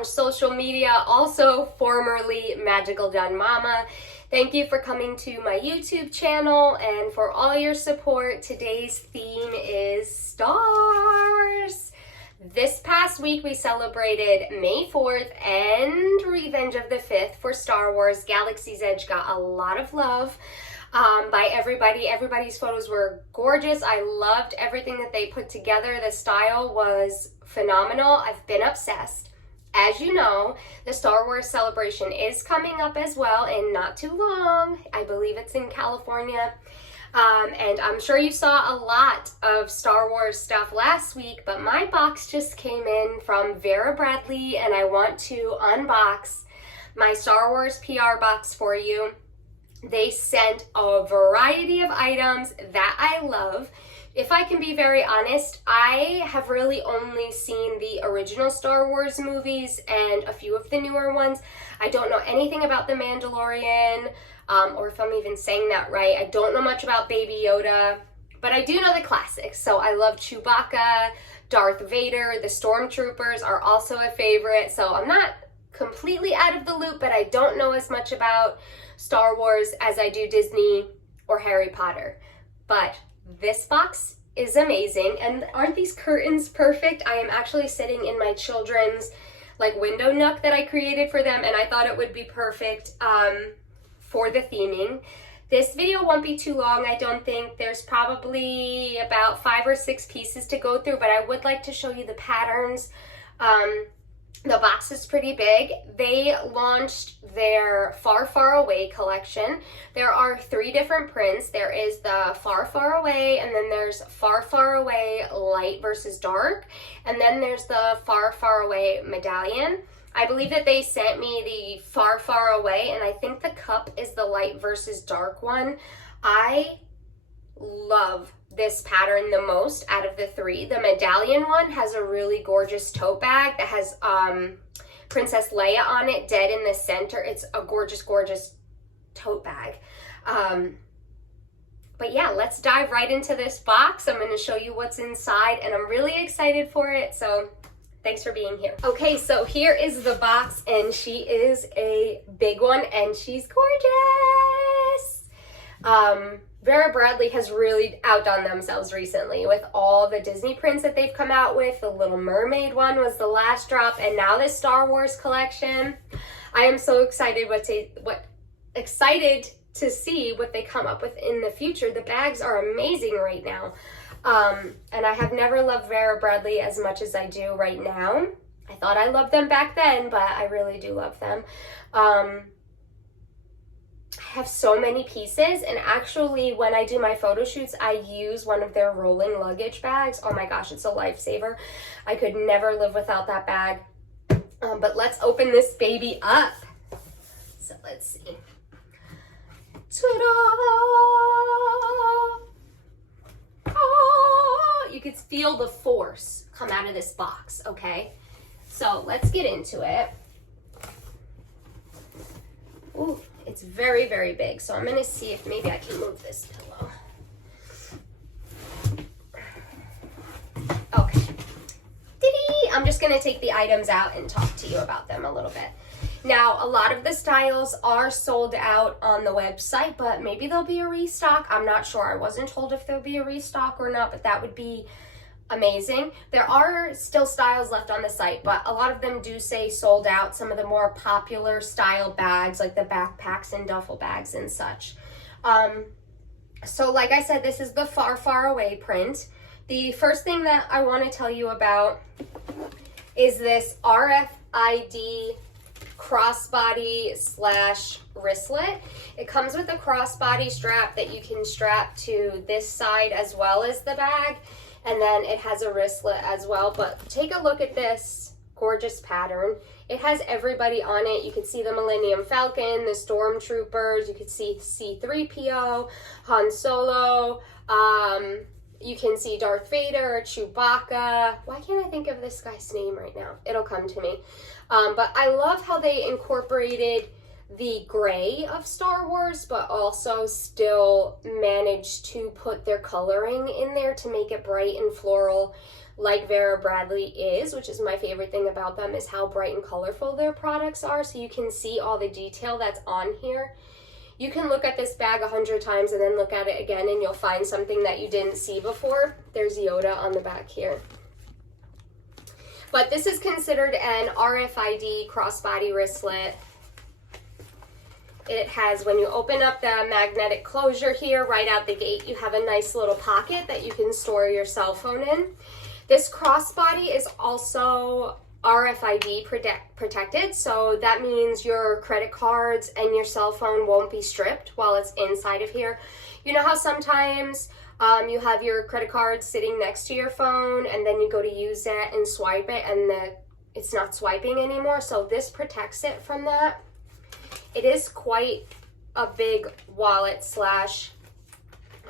on social media, also formerly Magical Done Mama. Thank you for coming to my YouTube channel and for all your support. Today's theme is stars. This past week we celebrated May 4th and Revenge of the 5th for Star Wars. Galaxy's Edge got a lot of love by everybody. Everybody's photos were gorgeous. I loved everything that they put together. The style was phenomenal. I've been obsessed. As you know, the Star Wars celebration is coming up as well in not too long. I believe it's in California. And I'm sure you saw a lot of Star Wars stuff last week, but my box just came in from Vera Bradley, and I want to unbox my Star Wars PR box for you. They sent a variety of items that I love. If I can be very honest, I have really only seen the original Star Wars movies and a few of the newer ones. I don't know anything about The Mandalorian, or if I'm even saying that right. I don't know much about Baby Yoda, but I do know the classics. So I love Chewbacca, Darth Vader, the Stormtroopers are also a favorite. So I'm not completely out of the loop, but I don't know as much about Star Wars as I do Disney or Harry Potter. But this box is amazing, and aren't these curtains perfect? I am actually sitting in my children's window nook that I created for them, and I thought it would be perfect for the theming. This video won't be too long, I don't think. There's probably about 5 or 6 pieces to go through, but I would like to show you the patterns. The box is pretty big. They launched their Far, Far Away collection. There are 3 different prints. There is the Far, Far Away, and then there's Far, Far Away Light versus Dark, and then there's the Far, Far Away Medallion. I believe that they sent me the Far, Far Away, and I think the cup is the Light versus Dark one. I love this pattern the most out of the 3. The Medallion one has a really gorgeous tote bag that has Princess Leia on it, dead in the center. It's a gorgeous, gorgeous tote bag. But yeah, let's dive right into this box. I'm going to show you what's inside, and I'm really excited for it. So thanks for being here. Okay, so here is the box, and she is a big one, and she's gorgeous. Vera Bradley has really outdone themselves recently with all the Disney prints that they've come out with. The Little Mermaid one was the last drop, and now this Star Wars collection. I am so excited excited to see what they come up with in the future. The bags are amazing right now. And I have never loved Vera Bradley as much as I do right now. I thought I loved them back then, but I really do love them. I have so many pieces, and actually when I do my photo shoots, I use one of their rolling luggage bags. Oh my gosh, it's a lifesaver. I could never live without that bag. But let's open this baby up. So let's see. Ta-da! Oh, you could feel the force come out of this box, okay? So let's get into it. Ooh. It's very, very big, so I'm going to see if maybe I can move this pillow. Okay. Dee-dee! I'm just going to take the items out and talk to you about them a little bit. Now, a lot of the styles are sold out on the website, but maybe there'll be a restock. I'm not sure. I wasn't told if there'll be a restock or not, but that would be amazing. There are still styles left on the site, but a lot of them do say sold out. Some of the more popular style bags, like the backpacks and duffel bags and such. So like I said, this is the Far, Far Away print. The first thing that I want to tell you about is this RFID crossbody / wristlet. It comes with a crossbody strap that you can strap to this side as well as the bag. And then it has a wristlet as well. But take a look at this gorgeous pattern. It has everybody on it. You can see the Millennium Falcon, the Stormtroopers. You can see C-3PO, Han Solo. You can see Darth Vader, Chewbacca. Why can't I think of this guy's name right now? It'll come to me. But I love how they incorporated the gray of Star Wars, but also still manage to put their coloring in there to make it bright and floral like Vera Bradley is, which is my favorite thing about them, is how bright and colorful their products are. So you can see all the detail that's on here. You can look at this bag 100 times and then look at it again and you'll find something that you didn't see before. There's Yoda on the back here. But this is considered an RFID crossbody wristlet. It has, when you open up the magnetic closure here, right out the gate, you have a nice little pocket that you can store your cell phone in. This crossbody is also RFID protected, so that means your credit cards and your cell phone won't be stripped while it's inside of here. You know how sometimes you have your credit card sitting next to your phone and then you go to use it and swipe it and it's not swiping anymore? So this protects it from that. It is quite a big wallet slash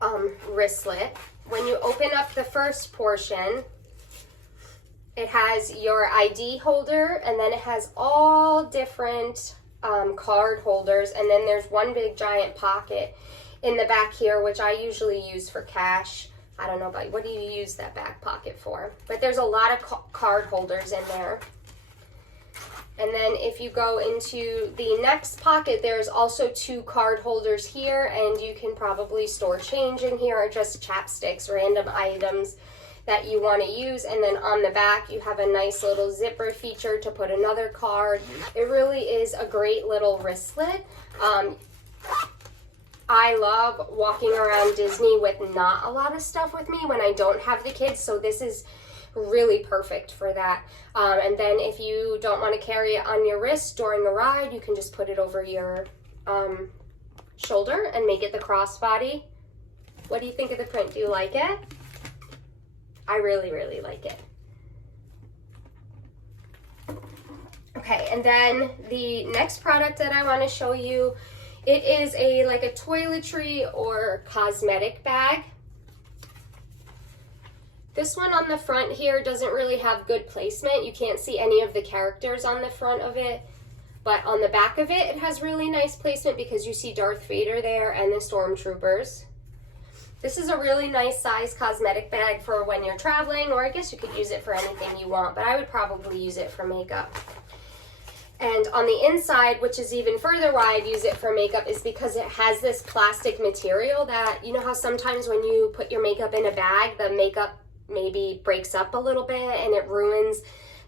wristlet. When you open up the first portion, it has your ID holder, and then it has all different card holders, and then there's one big giant pocket in the back here, which I usually use for cash. I don't know about you. What do you use that back pocket for? But there's a lot of card holders in there. And then if you go into the next pocket, there's also 2 card holders here, and you can probably store change in here or just chapsticks, random items that you want to use. And then on the back, you have a nice little zipper feature to put another card. It really is a great little wristlet. I love walking around Disney with not a lot of stuff with me when I don't have the kids, so this is really perfect for that. And then if you don't want to carry it on your wrist during a ride, you can just put it over your shoulder and make it the crossbody. What do you think of the print? Do you like it? I really, really like it. Okay, and then the next product that I want to show you, it is like a toiletry or cosmetic bag. This one on the front here doesn't really have good placement. You can't see any of the characters on the front of it, but on the back of it, it has really nice placement because you see Darth Vader there and the stormtroopers. This is a really nice size cosmetic bag for when you're traveling, or I guess you could use it for anything you want, but I would probably use it for makeup. And on the inside, which is even further why I'd use it for makeup, is because it has this plastic material that, you know how sometimes when you put your makeup in a bag, the makeup maybe breaks up a little bit and it ruins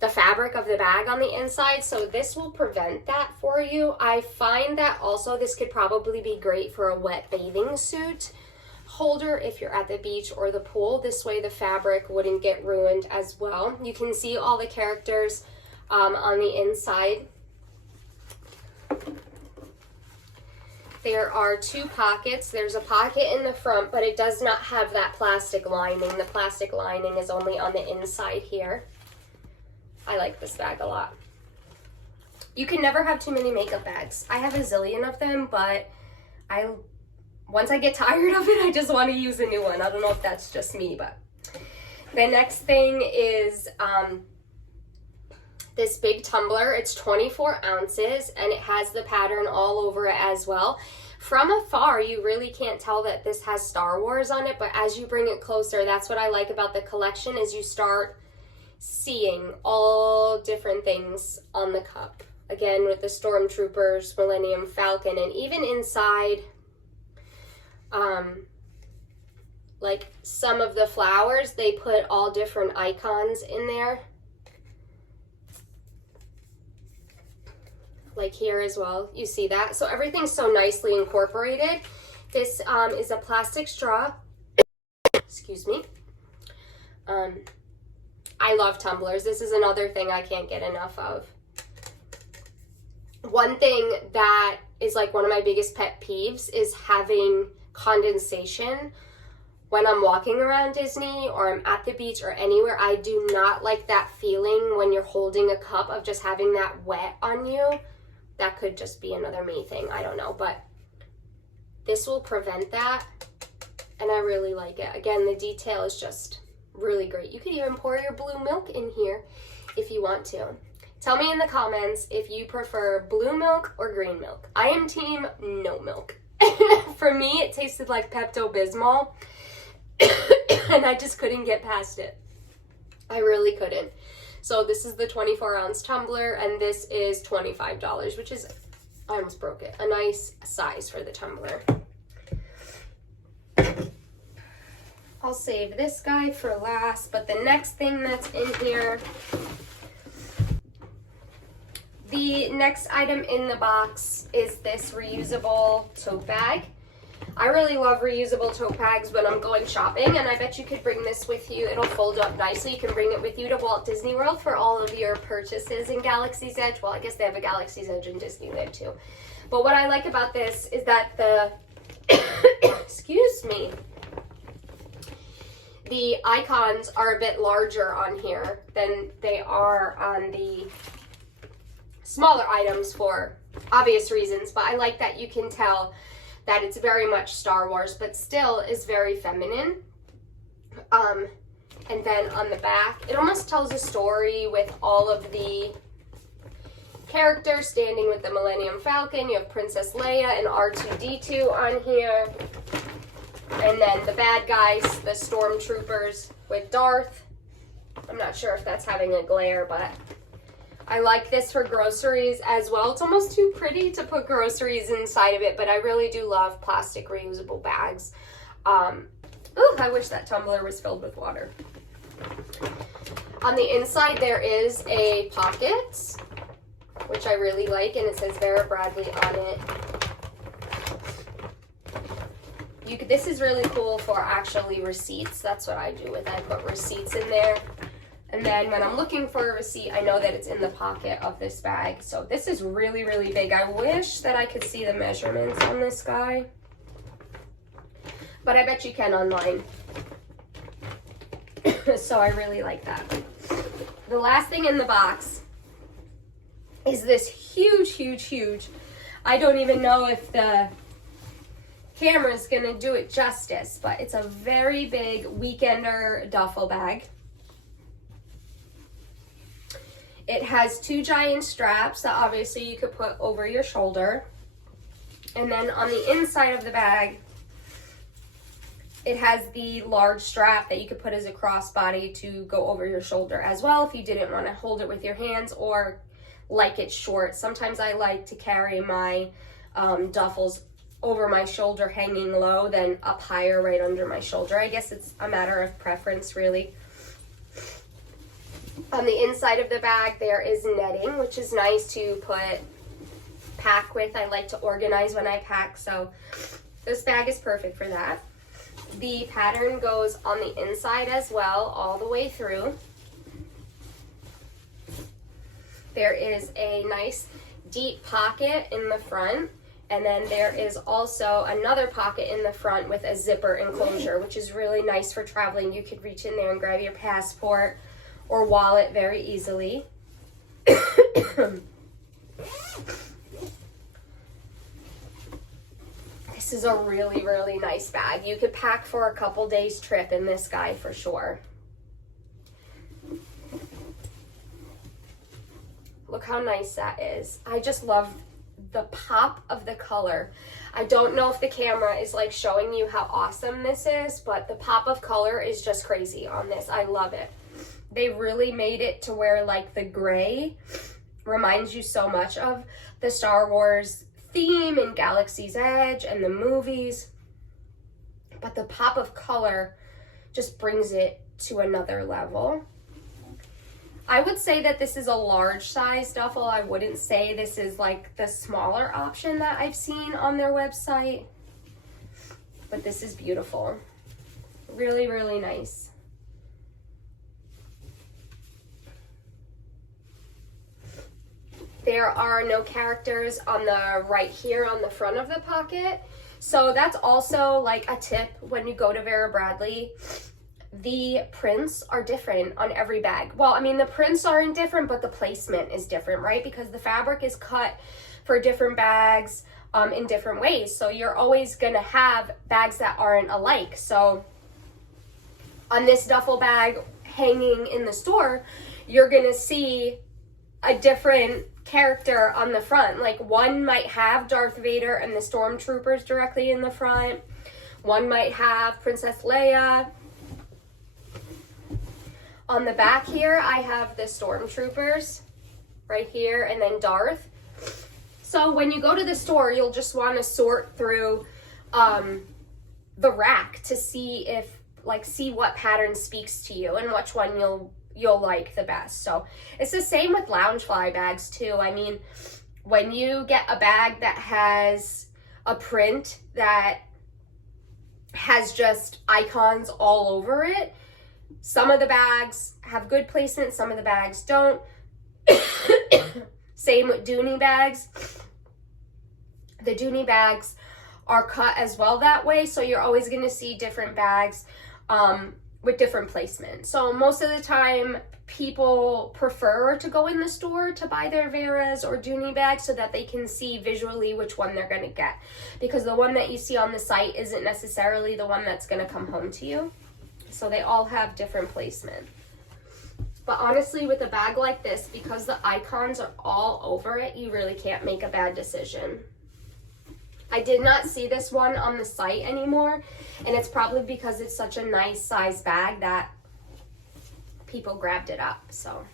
the fabric of the bag on the inside. So this will prevent that for you. I find that also this could probably be great for a wet bathing suit holder if you're at the beach or the pool. This way the fabric wouldn't get ruined as well. You can see all the characters on the inside. There are 2 pockets. There's a pocket in the front, but it does not have that plastic lining. The plastic lining is only on the inside here. I like this bag a lot. You can never have too many makeup bags. I have a zillion of them, but once I get tired of it, I just want to use a new one. I don't know if that's just me, but the next thing is this big tumbler. It's 24 ounces and it has the pattern all over it as well. From afar, you really can't tell that this has Star Wars on it, but as you bring it closer, that's what I like about the collection, is you start seeing all different things on the cup. Again, with the Stormtroopers, Millennium Falcon, and even inside, like some of the flowers, they put all different icons in there. Like here as well, you see that? So everything's so nicely incorporated. This is a plastic straw. Excuse me. I love tumblers. This is another thing I can't get enough of. One thing that is like one of my biggest pet peeves is having condensation when I'm walking around Disney or I'm at the beach or anywhere. I do not like that feeling when you're holding a cup of just having that wet on you. That could just be another me thing, I don't know, but this will prevent that, and I really like it. Again, the detail is just really great. You could even pour your blue milk in here if you want to. Tell me in the comments if you prefer blue milk or green milk. I am team no milk. For me, it tasted like Pepto-Bismol, and I just couldn't get past it. I really couldn't. So this is the 24-ounce tumbler, and this is $25, which is, I almost broke it, a nice size for the tumbler. I'll save this guy for last, but the next thing that's in here, the next item in the box is this reusable tote bag. I really love reusable tote bags when I'm going shopping, and I bet you could bring this with you. It'll fold up nicely. You can bring it with you to Walt Disney World for all of your purchases in Galaxy's Edge. Well, I guess they have a Galaxy's Edge in Disneyland too. But what I like about this is that the, excuse me, the icons are a bit larger on here than they are on the smaller items for obvious reasons, but I like that you can tell that it's very much Star Wars, but still is very feminine. And then on the back, it almost tells a story with all of the characters standing with the Millennium Falcon. You have Princess Leia and R2-D2 on here. And then the bad guys, the stormtroopers with Darth. I'm not sure if that's having a glare, but I like this for groceries as well. It's almost too pretty to put groceries inside of it, but I really do love plastic reusable bags. Ooh, I wish that tumbler was filled with water. On the inside, there is a pocket, which I really like, and it says Vera Bradley on it. This is really cool for actually receipts. That's what I do with it. I put receipts in there. And then when I'm looking for a receipt, I know that it's in the pocket of this bag. So this is really, really big. I wish that I could see the measurements on this guy, but I bet you can online. So I really like that. The last thing in the box is this huge, huge, huge. I don't even know if the camera's gonna do it justice, but it's a very big weekender duffel bag. It has two giant straps that obviously you could put over your shoulder. And then on the inside of the bag, it has the large strap that you could put as a crossbody to go over your shoulder as well if you didn't want to hold it with your hands or like it's short. Sometimes I like to carry my duffels over my shoulder hanging low than up higher right under my shoulder. I guess it's a matter of preference, really. On the inside of the bag, there is netting, which is nice to pack with. I like to organize when I pack, so this bag is perfect for that. The pattern goes on the inside as well, all the way through. There is a nice deep pocket in the front, and then there is also another pocket in the front with a zipper enclosure, which is really nice for traveling. You could reach in there and grab your passport or wallet very easily. This is a really, really nice bag. You could pack for a couple days trip in this guy for sure. Look how nice that is. I just love the pop of the color. I don't know if the camera is like showing you how awesome this is, but the pop of color is just crazy on this. I love it. They really made it to where like the gray reminds you so much of the Star Wars theme in Galaxy's Edge and the movies, but the pop of color just brings it to another level. I would say that this is a large size duffel. I wouldn't say this is like the smaller option that I've seen on their website, but this is beautiful. Really, really nice. There are no characters on the right here on the front of the pocket. So that's also like a tip when you go to Vera Bradley. The prints are different on every bag. Well, I mean, the prints aren't different, but the placement is different, right? Because the fabric is cut for different bags in different ways. So you're always gonna have bags that aren't alike. So on this duffel bag hanging in the store, you're gonna see a different character on the front. Like one might have Darth Vader and the stormtroopers directly in the front. One might have Princess Leia. On the back here, I have the stormtroopers right here, and then Darth. So when you go to the store, you'll just want to sort through the rack to see see what pattern speaks to you and which one you'll like the best. So it's the same with Loungefly bags too. I mean, when you get a bag that has a print that has just icons all over it, some of the bags have good placement, some of the bags don't. Same with Dooney bags. The Dooney bags are cut as well that way, so you're always going to see different bags with different placement. So most of the time, people prefer to go in the store to buy their Veras or Dooney bags so that they can see visually which one they're going to get. Because the one that you see on the site isn't necessarily the one that's going to come home to you. So they all have different placement. But honestly, with a bag like this, because the icons are all over it, you really can't make a bad decision. I did not see this one on the site anymore, and it's probably because it's such a nice size bag that people grabbed it up. So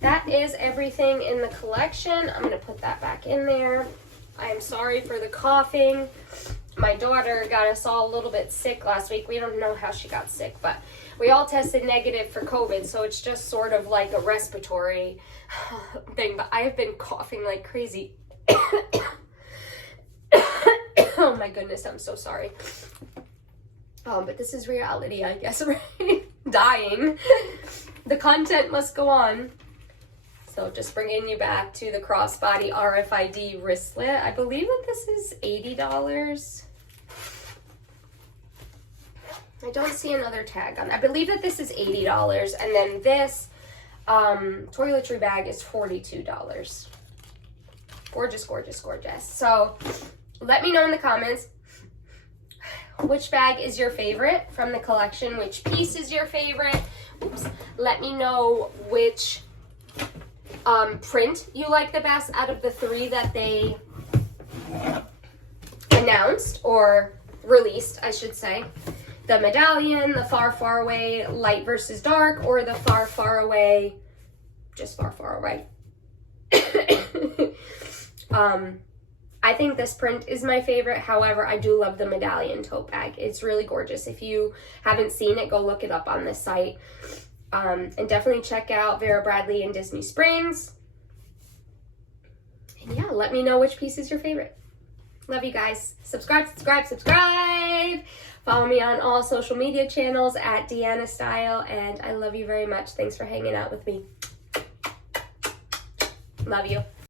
that is everything in the collection. I'm going to put that back in there. I am sorry for the coughing. My daughter got us all a little bit sick last week. We don't know how she got sick, but we all tested negative for COVID, so it's just sort of like a respiratory thing. But I have been coughing like crazy. Oh my goodness, I'm so sorry. But this is reality, I guess, right? Dying. The content must go on. So just bringing you back to the crossbody RFID wristlet. I believe that this is $80. I don't see another tag on it. I believe that this is $80. And then this toiletry bag is $42. Gorgeous, gorgeous, gorgeous. So let me know in the comments which bag is your favorite from the collection, which piece is your favorite. Oops. Let me know which print you like the best out of the 3 that they announced or released, I should say. The medallion, the far, far away, light versus dark, or the far, far away, just far, far away. I think this print is my favorite. However, I do love the medallion tote bag. It's really gorgeous. If you haven't seen it, go look it up on this site. And definitely check out Vera Bradley in Disney Springs. And yeah, let me know which piece is your favorite. Love you guys. Subscribe, subscribe, subscribe. Follow me on all social media channels at Deanna Style. And I love you very much. Thanks for hanging out with me. Love you.